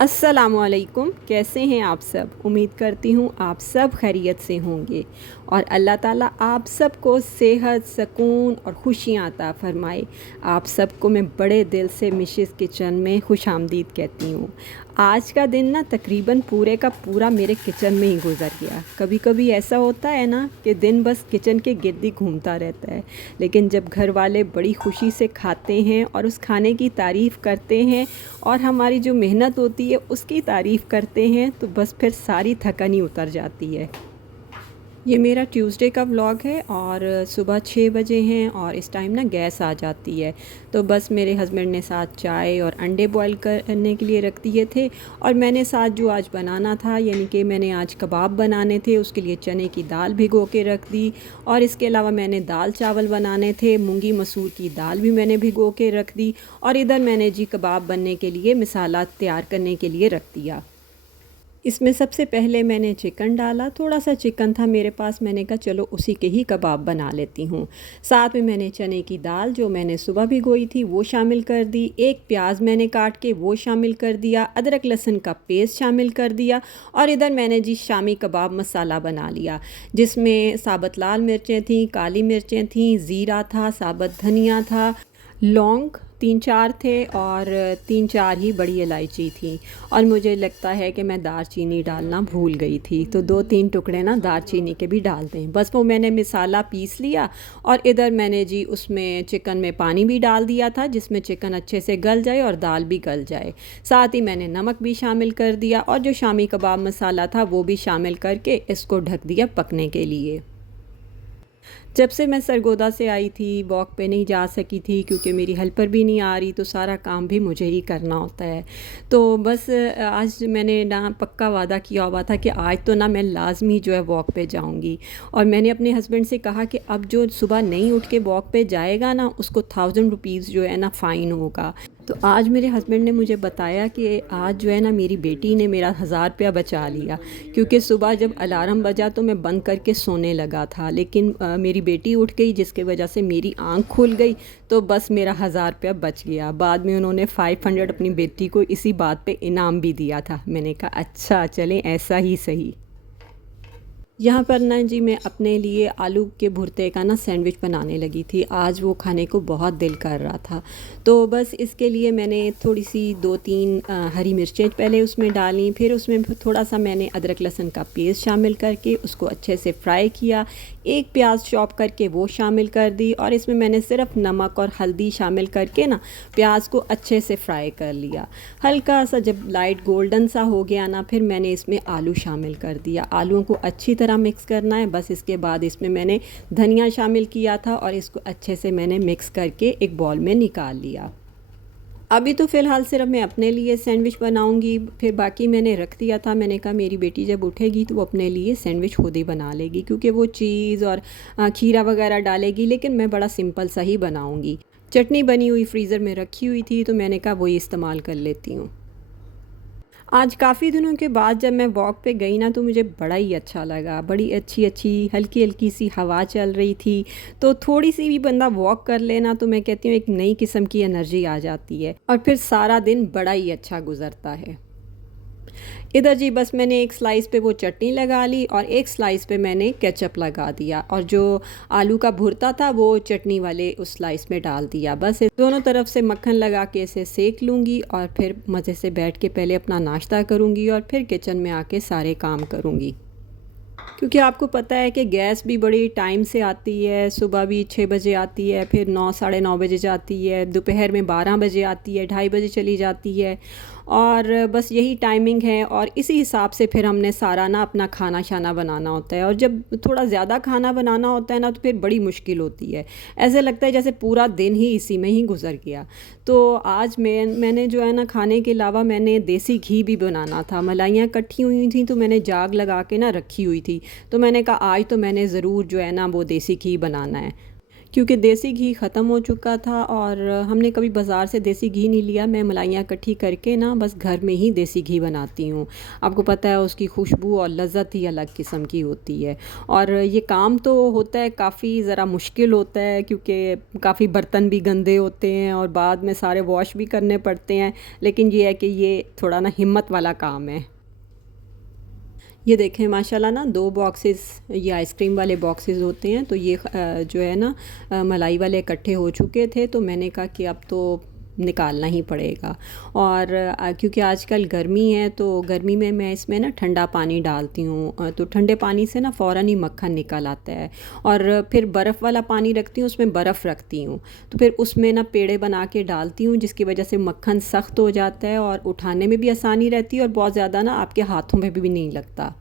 अस्सलामुअलैकुम, कैसे हैं आप सब। उम्मीद करती हूँ आप सब खैरियत से होंगे और अल्लाह ताला आप सबको सेहत, सुकून और खुशियाँ अता फ़रमाए। आप सबको मैं बड़े दिल से मिसेस किचन में खुशामदीद कहती हूँ। आज का दिन ना तकरीबन पूरे का पूरा मेरे किचन में ही गुज़र गया। कभी कभी ऐसा होता है ना कि दिन बस किचन के गिर्द ही घूमता रहता है, लेकिन जब घर वाले बड़ी खुशी से खाते हैं और उस खाने की तारीफ़ करते हैं और हमारी जो मेहनत होती है उसकी तारीफ़ करते हैं तो बस फिर सारी थकन ही उतर जाती है। ये मेरा ट्यूसडे का व्लॉग है और सुबह 6 बजे हैं और इस टाइम ना गैस आ जाती है। तो बस मेरे हस्बैंड ने साथ चाय और अंडे बॉईल करने के लिए रख दिए थे और मैंने साथ जो आज बनाना था यानी कि मैंने आज कबाब बनाने थे, उसके लिए चने की दाल भिगो के रख दी और इसके अलावा मैंने दाल चावल बनाने थे, मूंगी मसूर की दाल भी मैंने भिगो के रख दी और इधर मैंने जी कबाब बनने के लिए मसाला तैयार करने के लिए रख दिया। इसमें सबसे पहले मैंने चिकन डाला, थोड़ा सा चिकन था मेरे पास, मैंने कहा चलो उसी के ही कबाब बना लेती हूँ। साथ में मैंने चने की दाल जो मैंने सुबह भिगोई थी वो शामिल कर दी, एक प्याज मैंने काट के वो शामिल कर दिया, अदरक लहसुन का पेस्ट शामिल कर दिया और इधर मैंने जी शामी कबाब मसाला बना लिया जिसमें साबुत लाल मिर्चें थीं, काली मिर्चें थीं, ज़ीरा था, साबुत धनिया था, लौंग 3-4 थे और 3-4 ही बड़ी इलायची थी और मुझे लगता है कि मैं दालचीनी डालना भूल गई थी, तो 2-3 टुकड़े ना दालचीनी के भी डाल दें। बस वो मैंने मसाला पीस लिया और इधर मैंने जी उसमें चिकन में पानी भी डाल दिया था जिसमें चिकन अच्छे से गल जाए और दाल भी गल जाए। साथ ही मैंने नमक भी शामिल कर दिया और जो शामी कबाब मसाला था वो भी शामिल करके इसको ढक दिया पकने के लिए। जब से मैं सरगोदा से आई थी वॉक पे नहीं जा सकी थी क्योंकि मेरी हेल्पर भी नहीं आ रही, तो सारा काम भी मुझे ही करना होता है। तो बस आज मैंने ना पक्का वादा किया हुआ था कि आज तो ना मैं लाजमी जो है वॉक पे जाऊंगी और मैंने अपने हस्बैंड से कहा कि अब जो सुबह नहीं उठ के वॉक पे जाएगा ना उसको 1000 रुपीज़ जो है ना फ़ाइन होगा। तो आज मेरे हस्बैंड ने मुझे बताया कि आज जो है ना मेरी बेटी ने मेरा 1000 रुपया बचा लिया, क्योंकि सुबह जब अलार्म बजा तो मैं बंद करके सोने लगा था, लेकिन मेरी बेटी उठ गई जिसके वजह से मेरी आंख खुल गई, तो बस मेरा 1000 रुपया बच गया। बाद में उन्होंने 500 अपनी बेटी को इसी बात पे इनाम भी दिया था। मैंने कहा अच्छा चलें ऐसा ही सही। यहाँ पर ना जी मैं अपने लिए आलू के भुर्ते का ना सैंडविच बनाने लगी थी। आज वो खाने को बहुत दिल कर रहा था, तो बस इसके लिए मैंने थोड़ी सी 2-3 हरी मिर्चें पहले उसमें डाली, फिर उसमें थोड़ा सा मैंने अदरक लहसुन का पेस्ट शामिल करके उसको अच्छे से फ्राई किया, एक प्याज चॉप करके वो शामिल कर दी और इसमें मैंने सिर्फ नमक और हल्दी शामिल करके ना प्याज को अच्छे से फ्राई कर लिया। हल्का सा जब लाइट गोल्डन सा हो गया ना फिर मैंने इसमें आलू शामिल कर दिया। आलूओं को अच्छी तरह मिक्स करना है। बस इसके बाद इसमें मैंने धनिया शामिल किया था और इसको अच्छे से मैंने मिक्स करके एक बॉल में निकाल लिया। अभी तो फ़िलहाल सिर्फ मैं अपने लिए सैंडविच बनाऊंगी, फिर बाकी मैंने रख दिया था। मैंने कहा मेरी बेटी जब उठेगी तो वो अपने लिए सैंडविच खुद ही बना लेगी, क्योंकि वो चीज़ और खीरा वगैरह डालेगी, लेकिन मैं बड़ा सिंपल सा ही बनाऊंगी। चटनी बनी हुई फ्रीज़र में रखी हुई थी तो मैंने कहा वही इस्तेमाल कर लेती हूँ। आज काफ़ी दिनों के बाद जब मैं वॉक पे गई ना तो मुझे बड़ा ही अच्छा लगा। बड़ी अच्छी अच्छी हल्की हल्की सी हवा चल रही थी, तो थोड़ी सी भी बंदा वॉक कर लेना तो मैं कहती हूँ एक नई किस्म की एनर्जी आ जाती है और फिर सारा दिन बड़ा ही अच्छा गुजरता है। इधर जी बस मैंने एक स्लाइस पे वो चटनी लगा ली और एक स्लाइस पे मैंने केचप लगा दिया और जो आलू का भुर्ता था वो चटनी वाले उस स्लाइस में डाल दिया। बस दोनों तरफ से मक्खन लगा के इसे सेक लूँगी और फिर मज़े से बैठ के पहले अपना नाश्ता करूँगी और फिर किचन में आके सारे काम करूँगी। क्योंकि आपको पता है कि गैस भी बड़ी टाइम से आती है। सुबह भी 6 बजे आती है, फिर 9 साढ़े 9 बजे जाती है, दोपहर में 12 बजे आती है, 2:30 बजे चली जाती है और बस यही टाइमिंग है और इसी हिसाब से फिर हमने सारा ना अपना खाना शाना बनाना होता है और जब थोड़ा ज़्यादा खाना बनाना होता है ना तो फिर बड़ी मुश्किल होती है। ऐसे लगता है जैसे पूरा दिन ही इसी में ही गुजर गया। तो आज मैंने जो है ना खाने के अलावा मैंने देसी घी भी बनाना था। मलाइयाँ इकट्ठी हुई थी तो मैंने जाग लगा के ना रखी हुई थी, तो मैंने कहा आज तो मैंने ज़रूर जो है ना वो देसी घी बनाना है, क्योंकि देसी घी ख़त्म हो चुका था और हमने कभी बाज़ार से देसी घी नहीं लिया। मैं मलाइयाँ इकट्ठी करके ना बस घर में ही देसी घी बनाती हूँ। आपको पता है उसकी खुशबू और लज़्ज़त ही अलग किस्म की होती है। और ये काम तो होता है काफ़ी ज़रा मुश्किल होता है, क्योंकि काफ़ी बर्तन भी गंदे होते हैं और बाद में सारे वॉश भी करने पड़ते हैं। लेकिन ये है कि ये थोड़ा ना हिम्मत वाला काम है। ये देखें माशाल्लाह ना 2 बॉक्सेस ये आइसक्रीम वाले बॉक्सेस होते हैं, तो ये जो है ना मलाई वाले इकट्ठे हो चुके थे, तो मैंने कहा कि अब तो निकालना ही पड़ेगा। और क्योंकि आजकल गर्मी है तो गर्मी में मैं इसमें ना ठंडा पानी डालती हूँ, तो ठंडे पानी से ना फ़ौरन ही मक्खन निकल आता है। और फिर बर्फ़ वाला पानी रखती हूँ, उसमें बर्फ़ रखती हूँ, तो फिर उसमें ना पेड़े बना के डालती हूँ, जिसकी वजह से मक्खन सख्त हो जाता है और उठाने में भी आसानी रहती है और बहुत ज़्यादा ना आपके हाथों में भी नहीं लगता।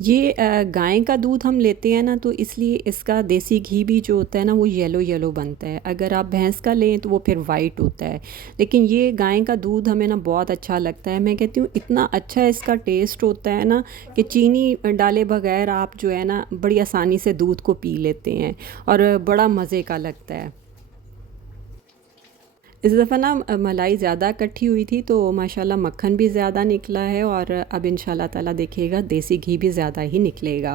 ये गाय का दूध हम लेते हैं ना, तो इसलिए इसका देसी घी भी जो होता है ना वो येलो येलो बनता है। अगर आप भैंस का लें तो वो फिर वाइट होता है। लेकिन ये गाय का दूध हमें ना बहुत अच्छा लगता है। मैं कहती हूँ इतना अच्छा इसका टेस्ट होता है ना कि चीनी डाले बगैर आप जो है ना बड़ी आसानी से दूध को पी लेते हैं और बड़ा मज़े का लगता है। इस दफ़ा ना मलाई ज़्यादा इकट्ठी हुई थी, तो माशाल्लाह मक्खन भी ज़्यादा निकला है और अब इंशाल्लाह ताला देखिएगा देसी घी भी ज़्यादा ही निकलेगा।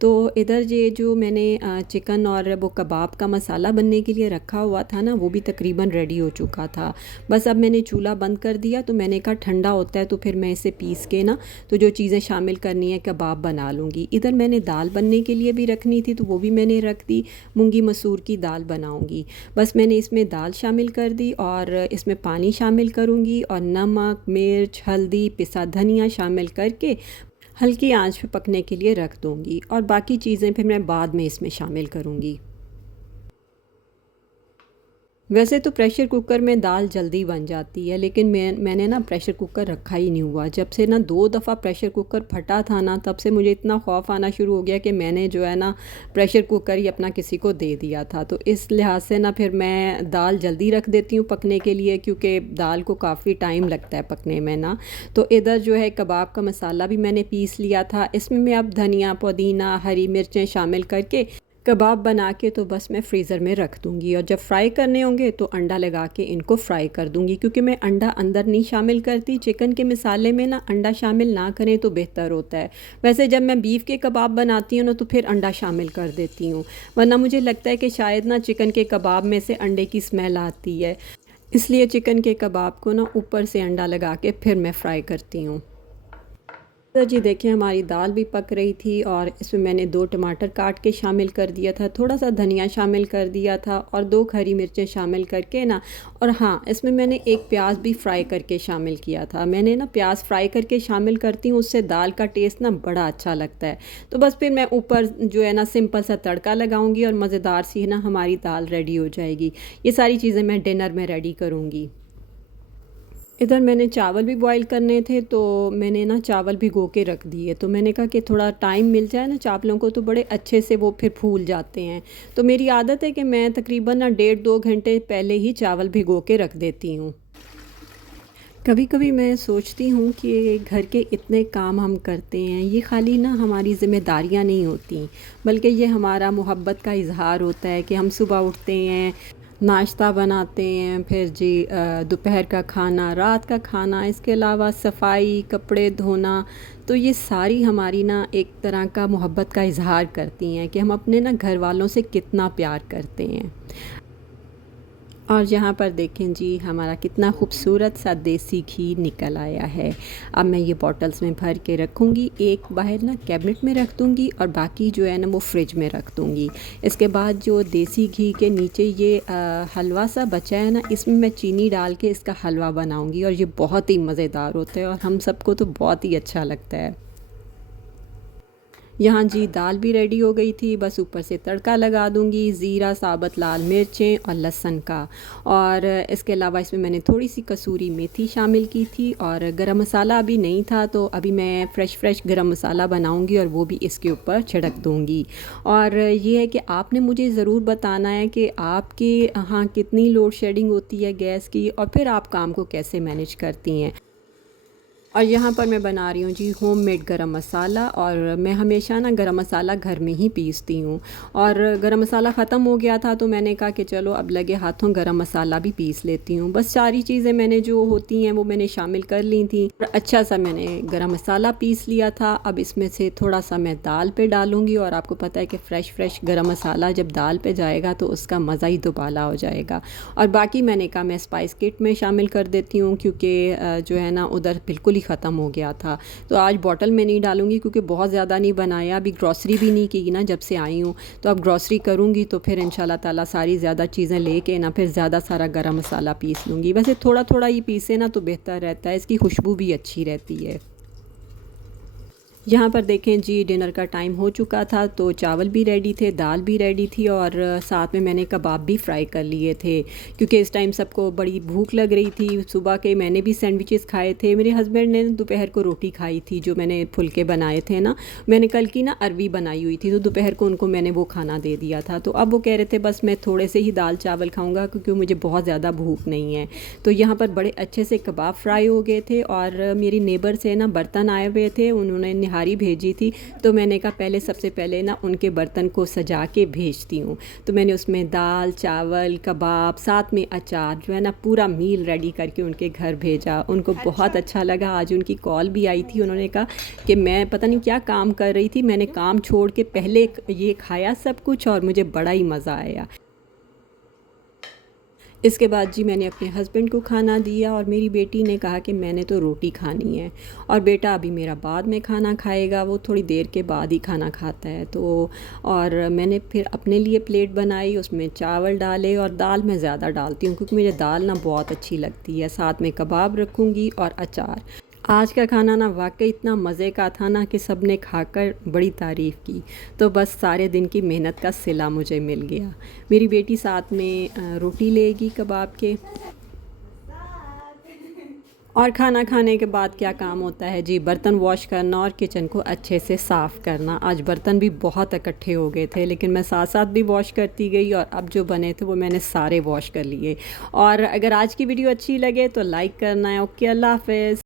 तो इधर ये जो मैंने चिकन और वो कबाब का मसाला बनने के लिए रखा हुआ था ना, वो भी तकरीबन रेडी हो चुका था। बस अब मैंने चूल्हा बंद कर दिया, तो मैंने कहा ठंडा होता है तो फिर मैं इसे पीस के ना तो जो चीज़ें शामिल करनी है कबाब बना लूँगी। इधर मैंने दाल बनने के लिए भी रखनी थी, तो वो भी मैंने रख दी। मूंगी मसूर की दाल बनाऊँगी। बस मैंने इसमें दाल शामिल कर दी और इसमें पानी शामिल करूँगी और नमक, मिर्च, हल्दी, पिसा धनिया शामिल करके हल्की आंच पे पकने के लिए रख दूँगी और बाकी चीज़ें फिर मैं बाद में इसमें शामिल करूँगी। वैसे तो प्रेशर कुकर में दाल जल्दी बन जाती है, लेकिन मैंने ना प्रेशर कुकर रखा ही नहीं हुआ। जब से ना 2 दफ़ा प्रेशर कुकर फटा था ना, तब से मुझे इतना खौफ आना शुरू हो गया कि मैंने जो है ना प्रेशर कुकर ही अपना किसी को दे दिया था। तो इस लिहाज से ना फिर मैं दाल जल्दी रख देती हूँ पकने के लिए, क्योंकि दाल को काफ़ी टाइम लगता है पकने में ना। तो इधर जो है कबाब का मसाला भी मैंने पीस लिया था। इसमें मैं अब धनिया, पुदीना, हरी मिर्चें शामिल करके कबाब बना के तो बस मैं फ्रीज़र में रख दूँगी और जब फ्राई करने होंगे तो अंडा लगा के इनको फ्राई कर दूँगी, क्योंकि मैं अंडा अंदर नहीं शामिल करती। चिकन के मसाले में ना अंडा शामिल ना करें तो बेहतर होता है। वैसे जब मैं बीफ के कबाब बनाती हूँ ना तो फिर अंडा शामिल कर देती हूँ, वरना मुझे लगता है कि शायद ना चिकन के कबाब में से अंडे की स्मेल आती है। इसलिए चिकन के कबाब को ना ऊपर से अंडा लगा के फिर मैं फ्राई करती हूँ। तो जी देखिए हमारी दाल भी पक रही थी और इसमें मैंने 2 टमाटर काट के शामिल कर दिया था, थोड़ा सा धनिया शामिल कर दिया था और 2 हरी मिर्चें शामिल करके ना, और हाँ इसमें मैंने एक प्याज भी फ्राई करके शामिल किया था। मैंने ना प्याज फ्राई करके शामिल करती हूँ, उससे दाल का टेस्ट ना बड़ा अच्छा लगता है। तो बस फिर मैं ऊपर जो है ना सिंपल सा तड़का लगाऊंगी और मज़ेदार सी ना हमारी दाल रेडी हो जाएगी। ये सारी चीज़ें मैं डिनर में रेडी करूँगी। इधर मैंने चावल भी बॉईल करने थे, तो मैंने ना चावल भिगो के रख दिए। तो मैंने कहा कि थोड़ा टाइम मिल जाए ना चावलों को तो बड़े अच्छे से वो फिर फूल जाते हैं। तो मेरी आदत है कि मैं तकरीबन ना 1.5-2 घंटे पहले ही चावल भिगो के रख देती हूँ। कभी कभी मैं सोचती हूँ कि घर के इतने काम हम करते हैं, ये खाली ना हमारी ज़िम्मेदारियाँ नहीं होती, बल्कि ये हमारा मोहब्बत का इज़हार होता है कि हम सुबह उठते हैं, नाश्ता बनाते हैं, फिर जी दोपहर का खाना, रात का खाना, इसके अलावा सफाई, कपड़े धोना। तो ये सारी हमारी ना एक तरह का मोहब्बत का इज़हार करती हैं कि हम अपने ना घर वालों से कितना प्यार करते हैं। और यहाँ पर देखें जी हमारा कितना खूबसूरत सा देसी घी निकल आया है। अब मैं ये बॉटल्स में भर के रखूँगी, एक बाहर ना कैबिनेट में रख दूँगी और बाकी जो है ना वो फ्रिज में रख दूँगी। इसके बाद जो देसी घी के नीचे ये हलवा सा बचा है ना, इसमें मैं चीनी डाल के इसका हलवा बनाऊँगी और ये बहुत ही मज़ेदार होता है और हम सबको तो बहुत ही अच्छा लगता है। यहाँ जी दाल भी रेडी हो गई थी, बस ऊपर से तड़का लगा दूँगी, ज़ीरा, साबुत लाल मिर्चें और लहसुन का। और इसके अलावा इसमें मैंने थोड़ी सी कसूरी मेथी शामिल की थी और गरम मसाला अभी नहीं था, तो अभी मैं फ़्रेश गरम मसाला बनाऊँगी और वो भी इसके ऊपर छिड़क दूँगी। और ये है कि आपने मुझे ज़रूर बताना है कि आपके यहाँ कितनी लोड शेडिंग होती है गैस की और फिर आप काम को कैसे मैनेज करती हैं। और यहाँ पर मैं बना रही हूँ जी होममेड गरम मसाला। और मैं हमेशा ना गरम मसाला घर में ही पीसती हूँ। और गरम मसाला ख़त्म हो गया था तो मैंने कहा कि चलो अब लगे हाथों गरम मसाला भी पीस लेती हूँ। बस सारी चीज़ें मैंने जो होती हैं वो मैंने शामिल कर ली थी और अच्छा सा मैंने गरम मसाला पीस लिया था। अब इसमें से थोड़ा सा मैं दाल पे डालूँगी। और आपको पता है कि फ़्रेश गरम मसाला जब दाल पे जाएगा तो उसका मज़ा ही दुबाला हो जाएगा। और बाकी मैंने कहा मैं स्पाइस किट में शामिल कर देती हूँ, क्योंकि जो है ना उधर बिल्कुल ही ख़त्म हो गया था। तो आज बॉटल में नहीं डालूँगी क्योंकि बहुत ज़्यादा नहीं बनाया, अभी ग्रॉसरी भी नहीं की ना जब से आई हूँ। तो अब ग्रॉसरी करूँगी तो फिर इंशाल्लाह ताला सारी ज़्यादा चीज़ें लेके ना फिर ज़्यादा सारा गरम मसाला पीस लूँगी। वैसे थोड़ा थोड़ा ही पीसे ना तो बेहतर रहता है, इसकी खुशबू भी अच्छी रहती है। यहाँ पर देखें जी डिनर का टाइम हो चुका था तो चावल भी रेडी थे, दाल भी रेडी थी और साथ में मैंने कबाब भी फ्राई कर लिए थे, क्योंकि इस टाइम सबको बड़ी भूख लग रही थी। सुबह के मैंने भी सैंडविचेस खाए थे, मेरे हस्बैंड ने दोपहर को रोटी खाई थी जो मैंने फुलके बनाए थे ना। मैंने कल की ना अरवी बनाई हुई थी तो दोपहर को उनको मैंने वो खाना दे दिया था। तो अब वो कह रहे थे बस मैं थोड़े से ही दाल चावल खाऊँगा क्योंकि मुझे बहुत ज़्यादा भूख नहीं है। तो यहाँ पर बड़े अच्छे से कबाब फ्राई हो गए थे। और मेरी नेबर से ना बर्तन आए हुए थे, उन्होंने निहारी भेजी थी। तो मैंने कहा पहले सबसे पहले ना उनके बर्तन को सजा के भेजती हूँ। तो मैंने उसमें दाल चावल कबाब साथ में अचार जो है ना पूरा मील रेडी करके उनके घर भेजा। उनको बहुत अच्छा लगा। आज उनकी कॉल भी आई थी, उन्होंने कहा कि मैं पता नहीं क्या काम कर रही थी, मैंने काम छोड़ के पहले ये खाया सब कुछ और मुझे बड़ा ही मज़ा आया। इसके बाद जी मैंने अपने हस्बैंड को खाना दिया और मेरी बेटी ने कहा कि मैंने तो रोटी खानी है और बेटा अभी मेरा बाद में खाना खाएगा, वो थोड़ी देर के बाद ही खाना खाता है। तो और मैंने फिर अपने लिए प्लेट बनाई, उसमें चावल डाले और दाल मैं ज़्यादा डालती हूँ क्योंकि मुझे दाल ना बहुत अच्छी लगती है। साथ में कबाब रखूँगी और अचार। आज का खाना ना वाकई इतना मज़े का था ना कि सब ने खाकर बड़ी तारीफ़ की। तो बस सारे दिन की मेहनत का सिला मुझे मिल गया। मेरी बेटी साथ में रोटी लेगी कबाब के। और खाना खाने के बाद क्या काम होता है जी, बर्तन वॉश करना और किचन को अच्छे से साफ़ करना। आज बर्तन भी बहुत इकट्ठे हो गए थे लेकिन मैं साथ साथ भी वॉश करती गई और अब जो बने थे वो मैंने सारे वॉश कर लिए। और अगर आज की वीडियो अच्छी लगे तो लाइक करना है। ओके, अल्लाह हाफ़िज़।